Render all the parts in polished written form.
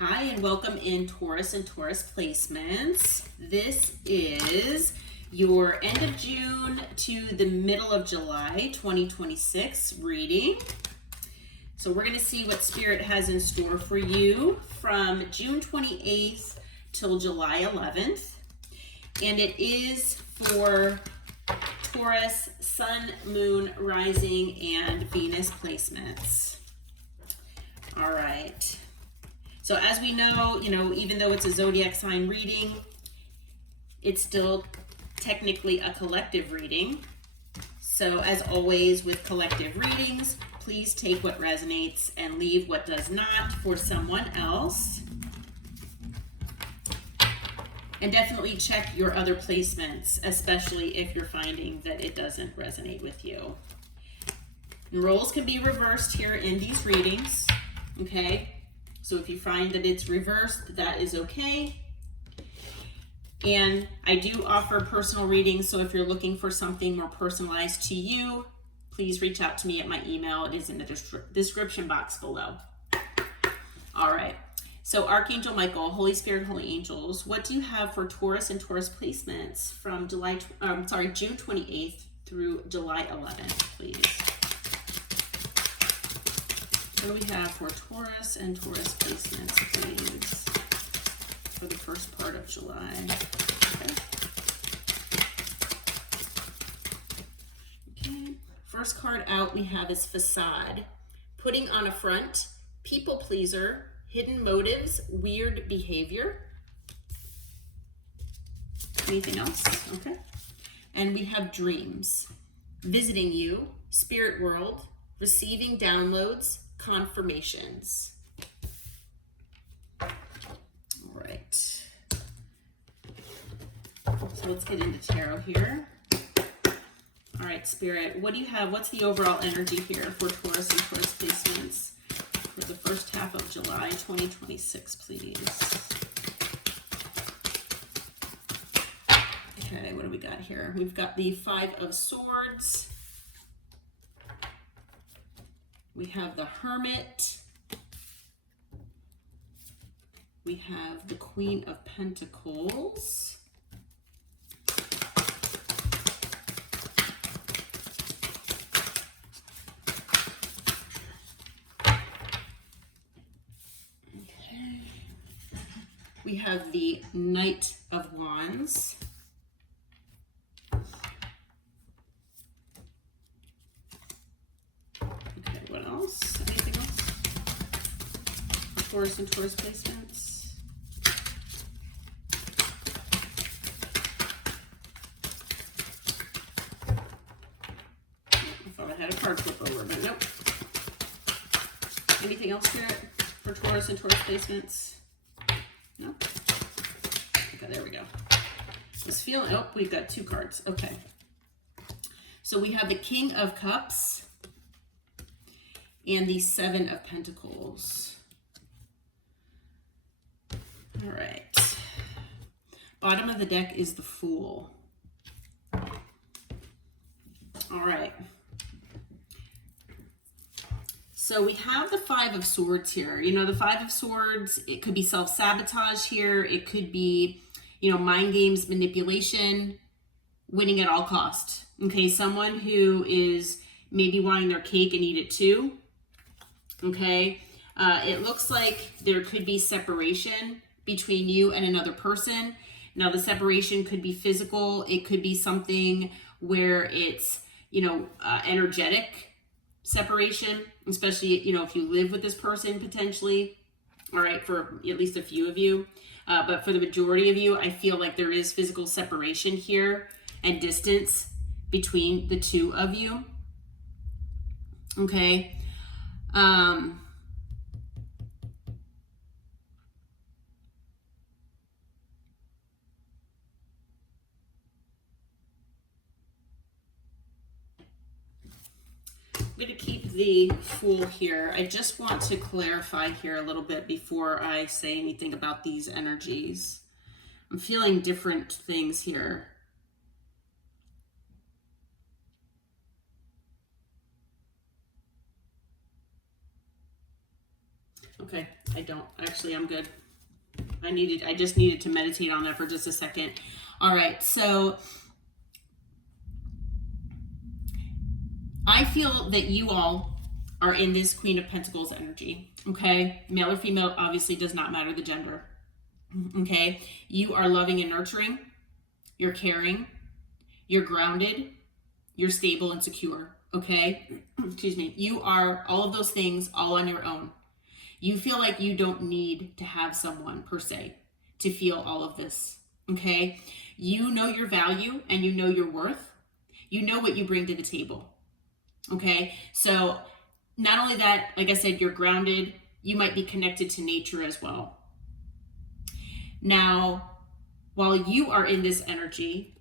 Hi, and welcome in Taurus and Taurus placements. This is your end of June to the middle of July 2026 reading. So we're going to see what Spirit has in store for you from June 28th till July 11th. And it is for Taurus, Sun, Moon, Rising, and Venus placements. All right. So as we know, even though it's a zodiac sign reading, it's still technically a collective reading. So as always with collective readings, please take what resonates and leave what does not for someone else. And definitely check your other placements, especially if you're finding that it doesn't resonate with you. And roles can be reversed here in these readings, okay? So if you find that it's reversed, that is okay. And I do offer personal readings, so if you're looking for something more personalized to you, please reach out to me at my email. It is in the description box below. All right. So Archangel Michael, Holy Spirit, Holy Angels, what do you have for Taurus and Taurus placements from June 28th through July 11th, please? What do we have for Taurus and Taurus placements, please, for the first part of July? Okay. First card out we have is Facade. Putting on a front, people pleaser, hidden motives, weird behavior. Anything else? Okay. And we have Dreams. Visiting you, spirit world, receiving downloads, confirmations. All right. So let's get into tarot here. All right, Spirit, what do you have? What's the overall energy here for Taurus and Taurus placements for the first half of July 2026, please? Okay, what do we got here? We've got the Five of Swords. We have the Hermit. We have the Queen of Pentacles. Okay. We have the Knight of Wands. What else? Anything else? Taurus and Taurus placements. I thought I had a card flip over, but nope. Anything else here for Taurus and Taurus placements? No? Okay, there we go. Let's feel, oh, we've got two cards. Okay. So we have the King of Cups and the Seven of Pentacles. All right. Bottom of the deck is the Fool. All right. So we have the Five of Swords here. The Five of Swords, it could be self-sabotage here. It could be, mind games, manipulation, winning at all cost. Okay, someone who is maybe wanting their cake and eat it too. Okay, it looks like there could be separation between you and another person. Now, the separation could be physical. It could be something where it's, energetic separation, especially, if you live with this person potentially. All right, for at least a few of you. But for the majority of you, I feel like there is physical separation here and distance between the two of you. Okay. I'm going to keep the Fool here. I just want to clarify here a little bit before I say anything about these energies. I'm feeling different things here. Okay, I don't. Actually, I'm good. I just needed to meditate on that for just a second. All right, so I feel that you all are in this Queen of Pentacles energy, okay? Male or female obviously does not matter the gender, okay? You are loving and nurturing. You're caring. You're grounded. You're stable and secure, okay? Excuse me. You are all of those things all on your own. You feel like you don't need to have someone per se to feel all of this, okay? You know your value and you know your worth. You know what you bring to the table, okay? So not only that, like I said, you're grounded. You might be connected to nature as well. Now, while you are in this energy,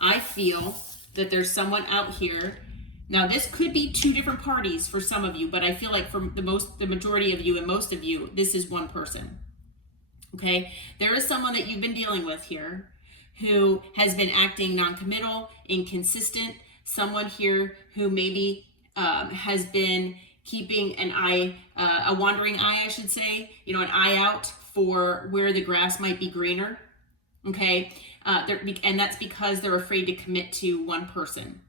I feel that there's someone out here. Now, this could be two different parties for some of you, but I feel like for the majority of you and most of you, this is one person. Okay? There is someone that you've been dealing with here who has been acting non-committal, inconsistent, someone here who maybe has been keeping an eye, a wandering eye, I should say, you know, an eye out for where the grass might be greener. Okay? And that's because they're afraid to commit to one person.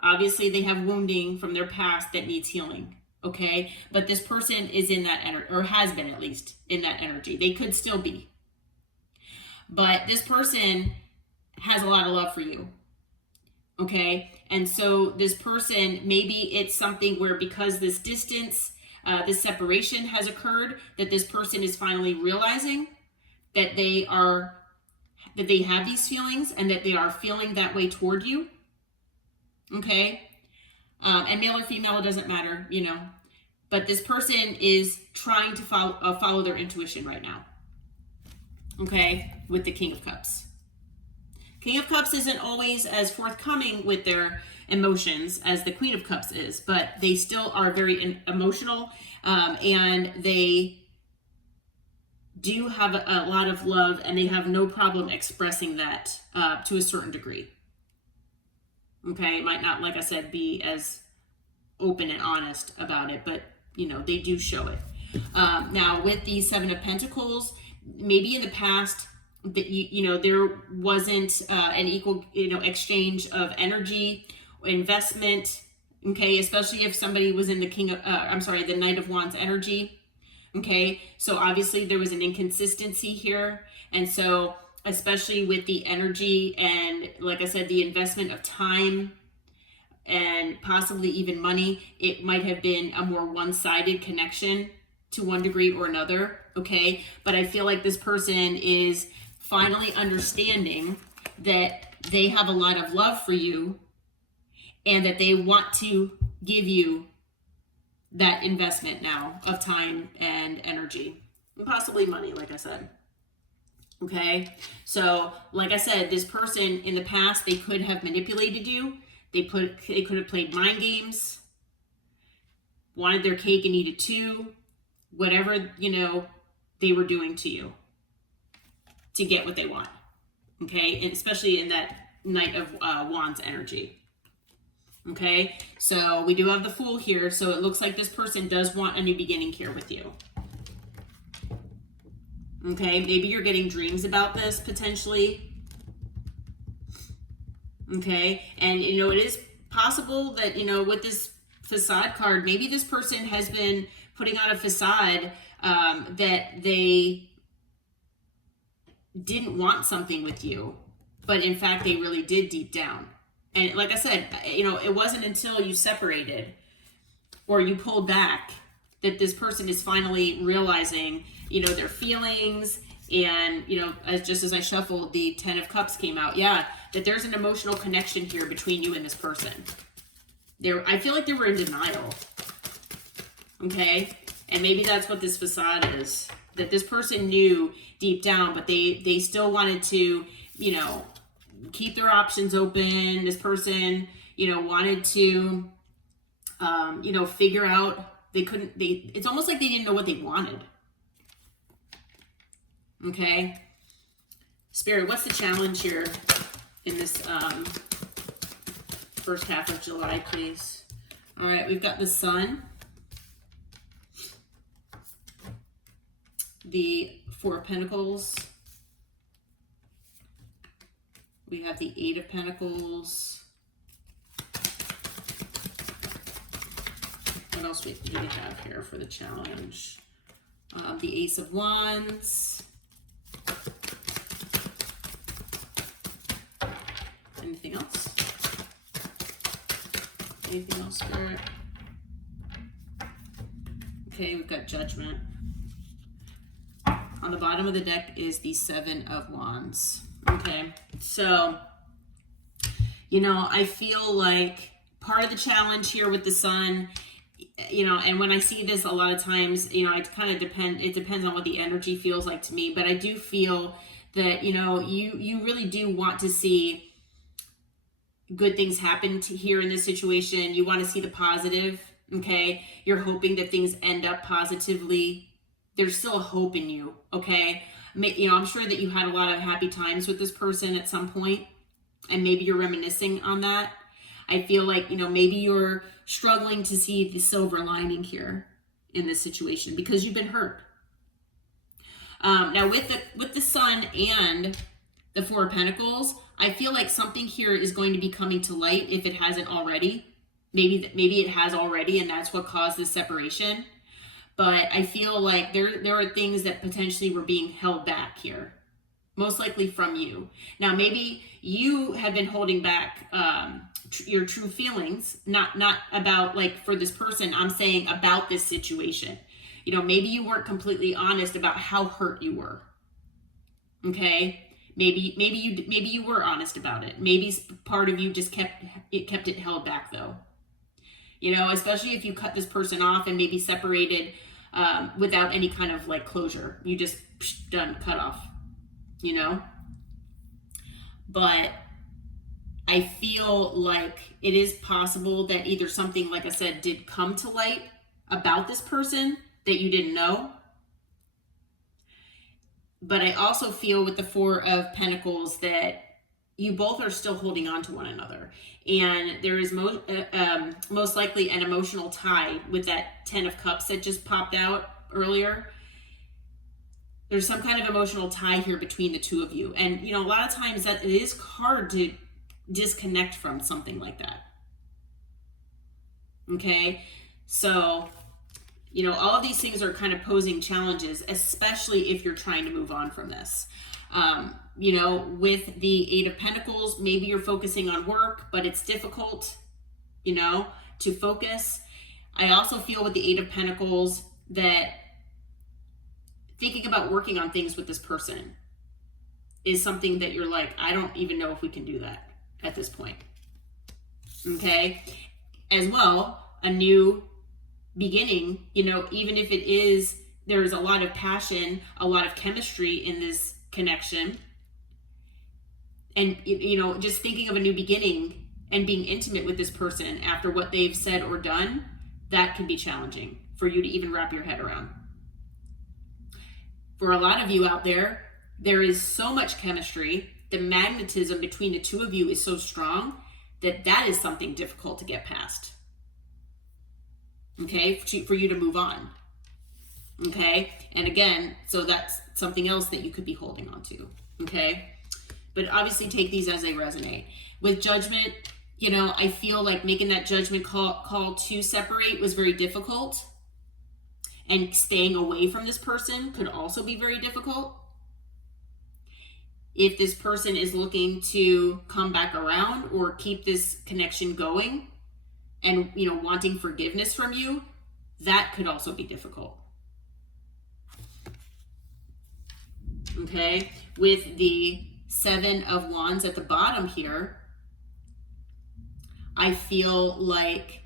Obviously, they have wounding from their past that needs healing, okay? But this person is in that energy, or has been at least in that energy. They could still be. But this person has a lot of love for you, okay? And so this person, maybe it's something where because this distance, this separation has occurred, that this person is finally realizing that they have these feelings and that they are feeling that way toward you. Okay, and male or female, it doesn't matter, you know, but this person is trying to follow their intuition right now, okay, with the King of Cups. King of Cups isn't always as forthcoming with their emotions as the Queen of Cups is, but they still are very emotional, and they do have a lot of love, and they have no problem expressing that to a certain degree. Okay, it might not, like I said, be as open and honest about it, but, you know, they do show it. Now, with the Seven of Pentacles, maybe in the past, that you know, there wasn't an equal, you know, exchange of energy, investment, okay, especially if somebody was in the the Knight of Wands energy, okay? So obviously there was an inconsistency here, and so especially with the energy and, like I said, the investment of time and possibly even money, it might have been a more one-sided connection to one degree or another, okay? But I feel like this person is finally understanding that they have a lot of love for you and that they want to give you that investment now of time and energy, and possibly money, like I said. Okay, so like I said, this person in the past, they could have manipulated you. They could have played mind games, wanted their cake and eat it too, whatever, you know, they were doing to you to get what they want. Okay, and especially in that Knight of Wands energy. Okay, so we do have the Fool here, so it looks like this person does want a new beginning here with you. Okay, maybe you're getting dreams about this potentially. Okay, and you know, it is possible that, you know, with this facade card, maybe this person has been putting on a facade that they didn't want something with you, but in fact they really did deep down. And like I said, you know, it wasn't until you separated or you pulled back that this person is finally realizing, you know, their feelings. And, you know, just as I shuffled, the Ten of Cups came out. Yeah, that there's an emotional connection here between you and this person. I feel like they were in denial. Okay? And maybe that's what this facade is. That this person knew deep down, but they still wanted to, you know, keep their options open. This person, you know, wanted to, you know, figure out, it's almost like they didn't know what they wanted. Okay, Spirit, what's the challenge here in this first half of July, please? All right, we've got the Sun, the Four of Pentacles. We have the Eight of Pentacles. What else do we have here for the challenge? The Ace of Wands. Anything else? Anything else, Spirit? Okay, we've got Judgment. On the bottom of the deck is the Seven of Wands. Okay, so, you know, I feel like part of the challenge here with the Sun, you know, and when I see this a lot of times, you know, it depends on what the energy feels like to me, but I do feel that, you know, you really do want to see good things happen here in this situation. You want to see the positive, okay? You're hoping that things end up positively. There's still a hope in you, okay? You know, I'm sure that you had a lot of happy times with this person at some point, and maybe you're reminiscing on that. I feel like, you know, maybe you're struggling to see the silver lining here in this situation because you've been hurt. Now with the Sun and the Four of Pentacles, I feel like something here is going to be coming to light if it hasn't already. Maybe it has already, and that's what caused this separation. But I feel like there are things that potentially were being held back here, most likely from you. Now, maybe you have been holding back your true feelings, not about like for this person. I'm saying about this situation. You know, maybe you weren't completely honest about how hurt you were. Okay, maybe you were honest about it. Maybe part of you just kept it held back though. You know, especially if you cut this person off and maybe separated without any kind of like closure. You just done, cut off, you know? But I feel like it is possible that either something, like I said, did come to light about this person that you didn't know. But I also feel with the Four of Pentacles that you both are still holding on to one another. And there is most likely an emotional tie with that Ten of Cups that just popped out earlier. There's some kind of emotional tie here between the two of you. And, you know, a lot of times that it is hard to disconnect from something like that. Okay? So, you know, all of these things are kind of posing challenges, especially if you're trying to move on from this. You know, with the Eight of Pentacles, maybe you're focusing on work, but it's difficult, you know, to focus. I also feel with the Eight of Pentacles that thinking about working on things with this person is something that you're like, I don't even know if we can do that at this point. Okay? As well, a new beginning, you know, even if it is, there's a lot of passion, a lot of chemistry in this connection. And, you know, just thinking of a new beginning and being intimate with this person after what they've said or done, that can be challenging for you to even wrap your head around. For a lot of you out there, there is so much chemistry. The magnetism between the two of you is so strong that that is something difficult to get past. Okay, for you to move on. Okay, and again, so that's something else that you could be holding on to. Okay, but obviously take these as they resonate. With Judgment, you know, I feel like making that judgment call to separate was very difficult. And staying away from this person could also be very difficult. If this person is looking to come back around or keep this connection going and, you know, wanting forgiveness from you, that could also be difficult. Okay, with the Seven of Wands at the bottom here, I feel like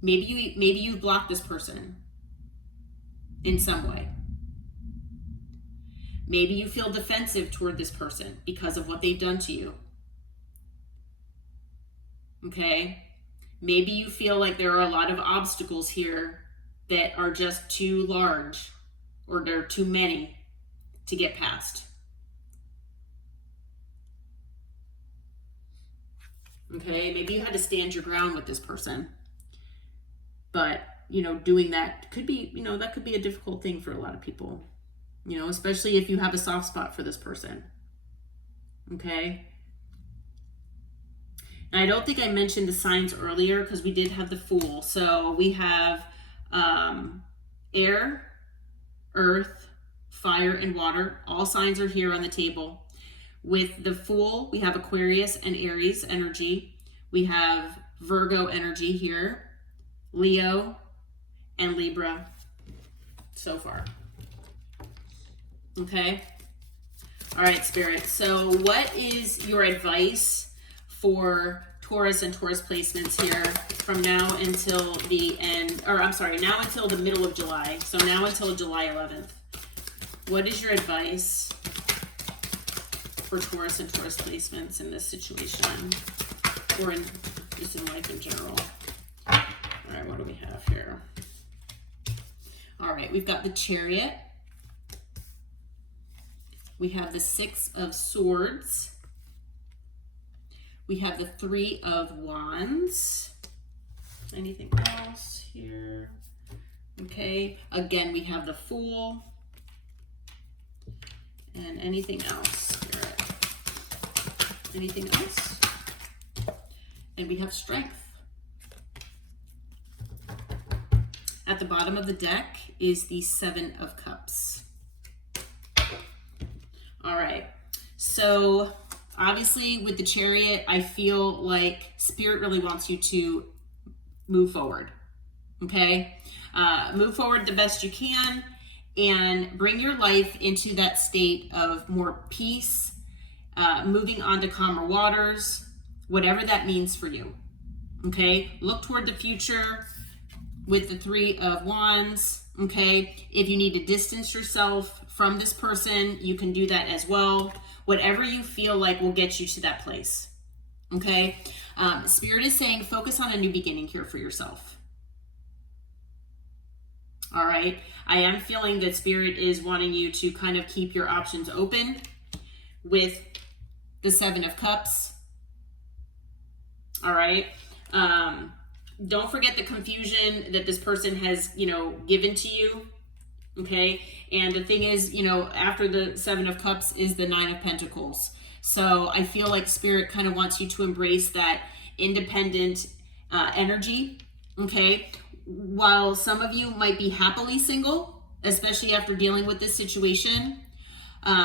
maybe you blocked this person in some way. Maybe you feel defensive toward this person because of what they've done to you. Okay? Maybe you feel like there are a lot of obstacles here that are just too large or there are too many to get past. Okay? Maybe you had to stand your ground with this person. But, you know, doing that could be, you know, that could be a difficult thing for a lot of people. you know, especially if you have a soft spot for this person. Okay. And I don't think I mentioned the signs earlier because we did have the Fool. So we have air, earth, fire, and water. All signs are here on the table. With the Fool, we have Aquarius and Aries energy. We have Virgo energy here, Leo, and Libra so far. Okay. All right, Spirit. So what is your advice for Taurus and Taurus placements here from now until the end, or I'm sorry, now until the middle of July. So now until July 11th. What is your advice for Taurus and Taurus placements in this situation, or in just in life in general? All right, what do we have here? All right, we've got the Chariot. We have the Six of Swords. We have the Three of Wands. Anything else here? Okay, again, we have the Fool. And anything else, Spirit? Anything else? And we have Strength. At the bottom of the deck is the Seven of Cups. All right, so obviously with the Chariot, I feel like Spirit really wants you to move forward, okay? Move forward the best you can and bring your life into that state of more peace, moving on to calmer waters, whatever that means for you, okay? Look toward the future with the Three of Wands, okay? If you need to distance yourself from this person, you can do that as well. Whatever you feel like will get you to that place, okay? Spirit is saying focus on a new beginning here for yourself. All right? I am feeling that Spirit is wanting you to kind of keep your options open with the Seven of Cups. All right? Don't forget the confusion that this person has, you know, given to you. Okay. And the thing is, you know, after the Seven of Cups is the Nine of Pentacles. So I feel like Spirit kind of wants you to embrace that independent energy. Okay. While some of you might be happily single, especially after dealing with this situation,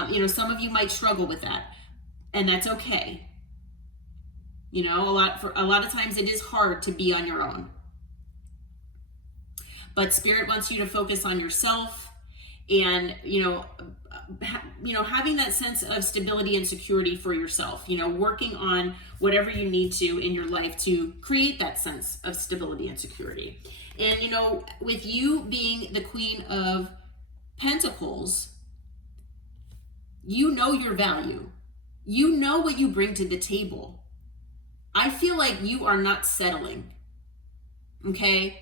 you know, some of you might struggle with that, and that's okay. You know, a lot of times it is hard to be on your own. But Spirit wants you to focus on yourself and, you know, having that sense of stability and security for yourself, you know, working on whatever you need to in your life to create that sense of stability and security. And, you know, with you being the Queen of Pentacles, you know your value. You know what you bring to the table. I feel like you are not settling, okay?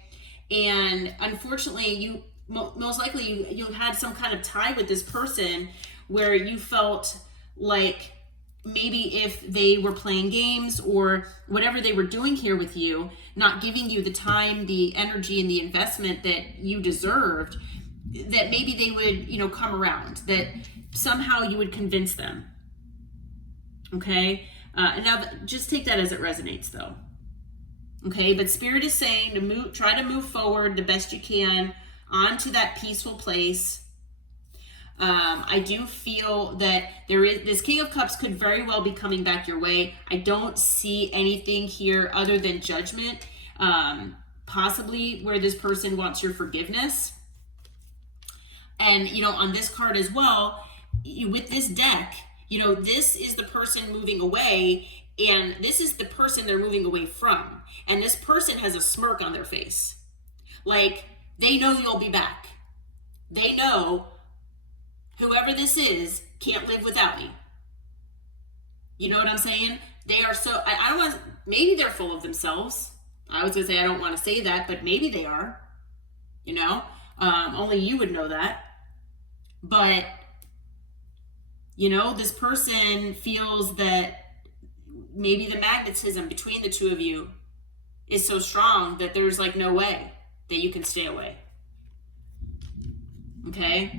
And unfortunately, you most likely you had some kind of tie with this person where you felt like maybe if they were playing games or whatever they were doing here with you, not giving you the time, the energy, and the investment that you deserved, that maybe they would, you know, come around, that somehow you would convince them, okay? And now just take that as it resonates though. Okay, but Spirit is saying to try to move forward the best you can onto that peaceful place. I do feel that this King of Cups could very well be coming back your way. I don't see anything here other than judgment, possibly where this person wants your forgiveness. And, you know, on this card as well, with this deck, you know, this is the person moving away, and this is the person they're moving away from. And this person has a smirk on their face. Like, they know you'll be back. They know whoever this is can't live without me. You know what I'm saying? They are so, I don't want, maybe they're full of themselves. I was going to say I don't want to say that, but maybe they are. You know? Only you would know that. But, you know, this person feels that maybe the magnetism between the two of you is so strong that there's like no way that you can stay away. Okay?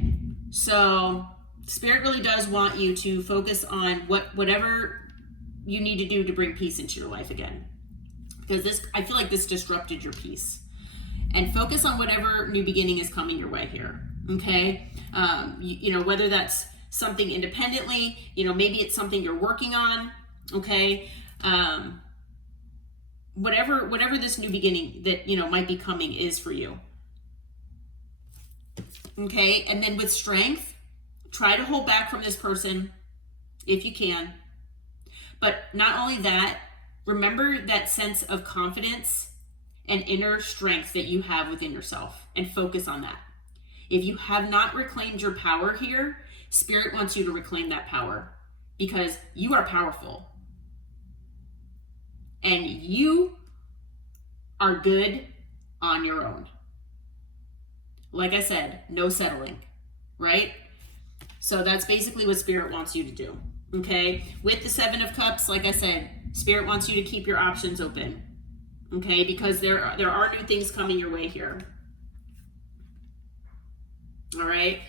So Spirit really does want you to focus on whatever you need to do to bring peace into your life again. Because I feel like this disrupted your peace. And focus on whatever new beginning is coming your way here. Okay? You know, whether that's something independently, you know, maybe it's something you're working on. Okay? Whatever this new beginning that, you know, might be coming is for you. Okay? And then with strength, try to hold back from this person if you can. But not only that, remember that sense of confidence and inner strength that you have within yourself and focus on that. If you have not reclaimed your power here, Spirit wants you to reclaim that power because you are powerful. And you are good on your own. Like I said, no settling, right? So that's basically what Spirit wants you to do, okay? With the Seven of Cups, like I said, Spirit wants you to keep your options open, okay? Because there are new things coming your way here. All right?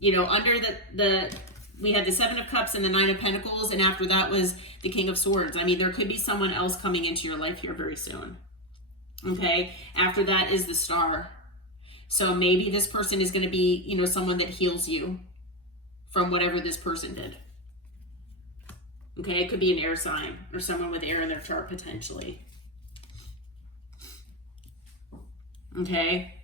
You know, under we had the Seven of Cups and the Nine of Pentacles, and after that was the King of Swords. I mean, there could be someone else coming into your life here very soon, okay? After that is the Star. So maybe this person is going to be, you know, someone that heals you from whatever this person did. Okay, it could be an air sign or someone with air in their chart potentially. Okay.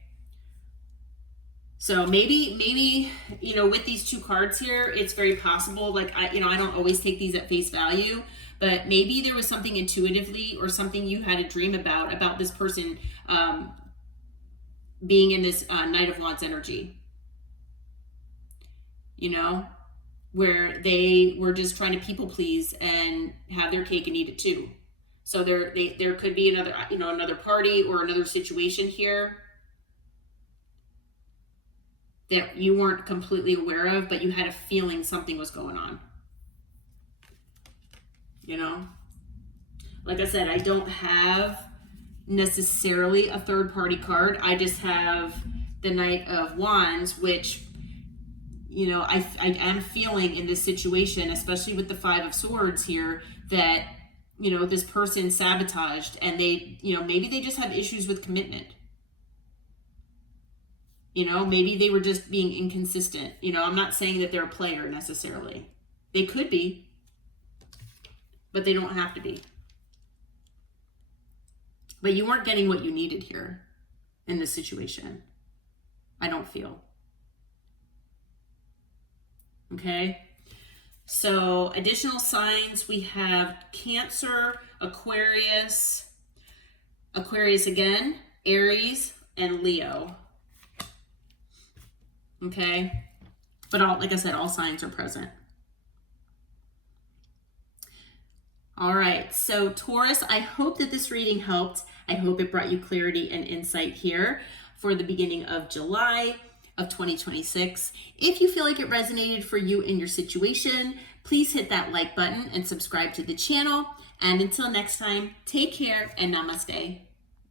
So maybe, you know, with these two cards here, it's very possible, like, I don't always take these at face value, but maybe there was something intuitively or something you had a dream about this person being in this Knight of Wands energy, you know, where they were just trying to people please and have their cake and eat it too. So there could be another party or another situation here that you weren't completely aware of, but you had a feeling something was going on. You know, like I said, I don't have necessarily a third party card. I just have the Knight of Wands, which, you know, I am feeling in this situation, especially with the Five of Swords here, that, you know, this person sabotaged and they, you know, maybe they just have issues with commitment. You know, maybe they were just being inconsistent. You know, I'm not saying that they're a player necessarily. They could be, but they don't have to be. But you weren't getting what you needed here in this situation, I don't feel. Okay? So additional signs, we have Cancer, Aquarius again, Aries, and Leo. Okay? But like I said, all signs are present. All right, so Taurus, I hope that this reading helped. I hope it brought you clarity and insight here for the beginning of July of 2026. If you feel like it resonated for you in your situation, please hit that like button and subscribe to the channel. And until next time, take care and namaste.